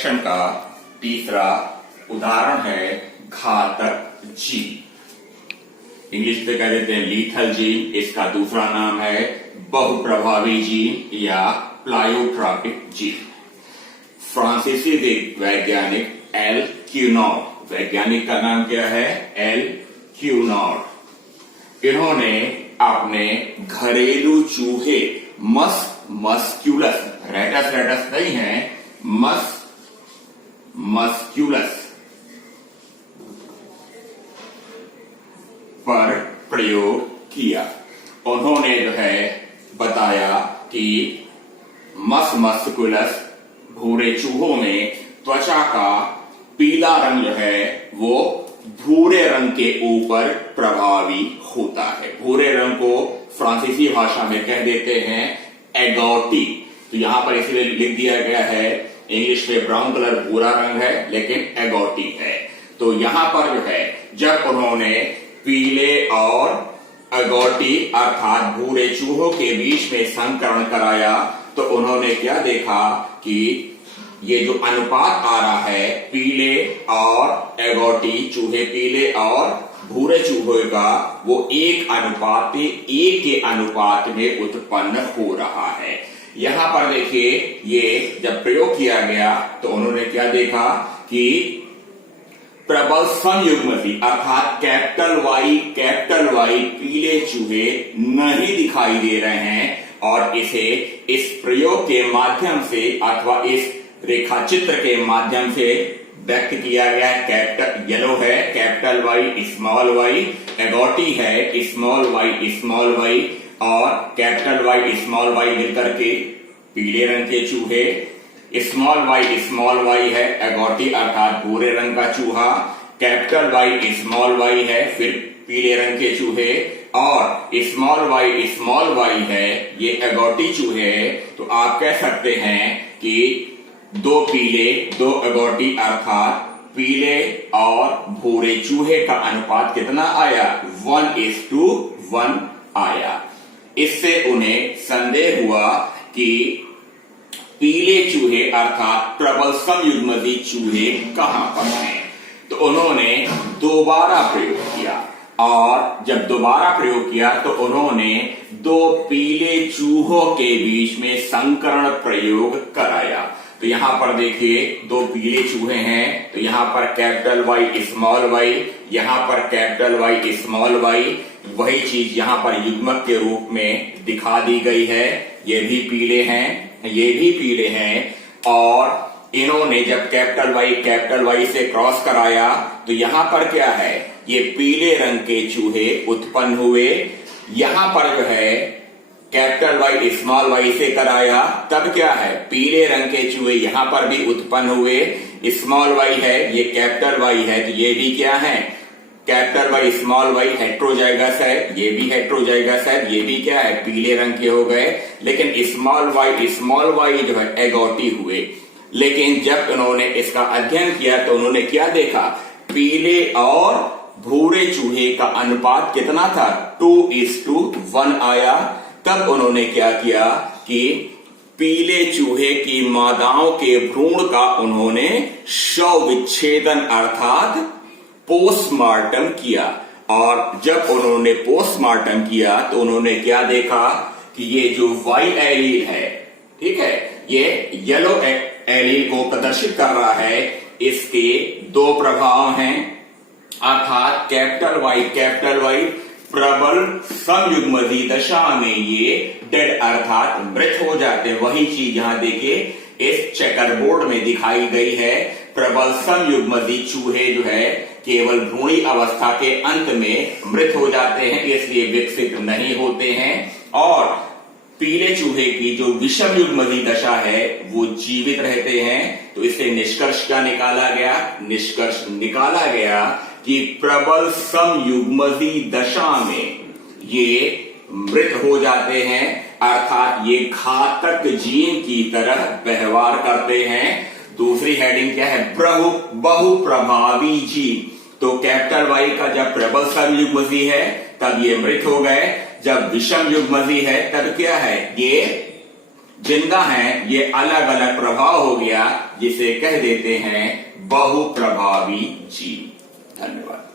Section का तीसरा उदाहरण है घातक जीन। इंग्लिश में कह देते हैं लीथल जीन। इसका दूसरा नाम है बहुप्रभावी जीन या प्लायोट्रॉपिक जीन। फ्रांसीसी वैज्ञानिक एल क्यूनॉट, वैज्ञानिक का नाम क्या है? एल क्यूनॉट। इन्होंने अपने घरेलू चूहे मस्क्यूलस, रेटस नहीं है, मस्क्यूलस पर प्रयोग किया। उन्होंने जो है बताया कि मस्क्यूलस भूरे चूहों में त्वचा का पीला रंग जो है वो भूरे रंग के ऊपर प्रभावी होता है। भूरे रंग को फ्रांसीसी भाषा में कह देते हैं एगोटी। तो यहां पर इसीलिए लिख दिया गया है, इंग्लिश में ब्राउन कलर भूरा रंग है लेकिन एगोटी है। तो यहां पर जो है जब उन्होंने पीले और एगोटी अर्थात भूरे चूहों के बीच में संकरण कराया तो उन्होंने क्या देखा कि ये जो अनुपात आ रहा है पीले और एगोटी चूहे, पीले और भूरे चूहे का, वो 1:1 के अनुपात में उत्पन्न हो रहा है। यहां पर देखिए ये जब प्रयोग किया गया तो उन्होंने क्या देखा कि प्रबल समयुग्मसी अर्थात कैपिटल वाई पीले चूहे नहीं दिखाई दे रहे हैं और इसे इस प्रयोग के माध्यम से अथवा इस रेखा चित्र के माध्यम से व्यक्त किया गया। कैपिटल येलो है, कैपिटल वाई स्मॉल वाई, एगोटी है स्मॉल वाई और कैपिटल वाई मिलकर के पीले रंग के चूहे, स्मॉल वाई है एगोटी अर्थात भूरे रंग का चूहा, कैपिटल वाई है फिर पीले रंग के चूहे और स्मॉल वाई है ये एगोटी चूहे। तो आप कह सकते हैं कि 2 पीले 2 एगोटी अर्थात पीले और भूरे चूहे का अनुपात कितना आया? 1:1 आया। इससे उन्हें संदेह हुआ कि पीले चूहे अर्थात प्रबल समयुग्मजी चूहे कहां पर हैं। तो उन्होंने दोबारा प्रयोग किया और जब दोबारा प्रयोग किया तो उन्होंने 2 पीले चूहों के बीच में संकरण प्रयोग कराया। तो यहां पर देखिए 2 पीले चूहे हैं तो यहां पर कैपिटल वाई स्मॉल वाई, यहां पर कैपिटल वाई स्मॉल वाई, वही चीज यहां पर युग्मक के रूप में दिखा दी गई है। ये भी पीले हैं, ये भी पीले हैं और इन्होंने जब कैपिटल वाई से क्रॉस कराया तो यहां पर क्या है? ये पीले रंग के चूहे उत्पन्न हुए। यहां पर जो है कैपिटल वाई स्मॉल वाई से कराया तब क्या है? पीले रंग के चूहे यहां पर भी उत्पन्न हुए। स्मॉल वाई है, ये कैपिटल वाई है तो ये भी क्या है? Capital Y small Y heterozygous है, ये भी हेट्रोजाइगस है, ये भी क्या है? पीले रंग के हो गए। लेकिन स्मॉल वाई जो है एगोटी हुए। लेकिन जब उन्होंने इसका अध्ययन किया तो उन्होंने क्या देखा? पीले और भूरे चूहे का अनुपात कितना था? 2:1 आया। तब उन्होंने क्या किया कि पीले चूहे की मादाओं के भ्रूण का उन्होंने शव विच्छेदन अर्थात पोस्टमार्टम किया। और जब उन्होंने पोस्टमार्टम किया तो उन्होंने क्या देखा कि ये जो वाई एलील है, ठीक है, ये येलो एलील को प्रदर्शित कर रहा है। इसके 2 प्रभाव हैं अर्थात कैपिटल वाई प्रबल समयुग्मजी दशा में ये डेड अर्थात मृत हो जाते हैं। वही चीज यहां देखिए इस चेकरबोर्ड में दिखाई गई है। प्रबल समयुग्मजी चूहे जो है केवल भ्रूणी अवस्था के अंत में मृत हो जाते हैं, इसलिए विकसित नहीं होते हैं। और पीले चूहे की जो विषम युग्मजी दशा है वो जीवित रहते हैं। तो इससे निष्कर्ष क्या निकाला गया? निष्कर्ष निकाला गया कि प्रबल समयुग्मजी दशा में ये मृत हो जाते हैं अर्थात ये घातक जीन की तरह व्यवहार करते हैं। दूसरी हेडिंग क्या है? बहुप्रभावी जीन। तो कैपिटल वाई का जब प्रबल समयुग्मजी है तब ये मृत हो गए, जब विषम युग्मजी है तब क्या है? ये जिंदा हैं, ये अलग अलग प्रभाव हो गया, जिसे कह देते हैं बहुप्रभावी जीव। धन्यवाद।